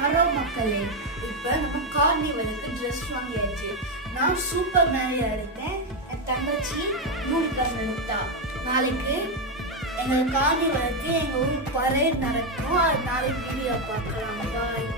Hello மக்களே, இப்போ நம்ம கார்னிவலுக்கு ட்ரெஸ் வாங்கியாச்சு. நான் சூப்பர் மேரியா எடுத்தேன், என் தங்கச்சி யூனிகார்ன் எடுத்தா. நாளைக்கு எங்கள் கார்னிவலுக்கு எங்கள் ஊர் பரேட் நடக்கும். அது நாளைக்கு வீடியோ பார்க்கலாம். பாய்.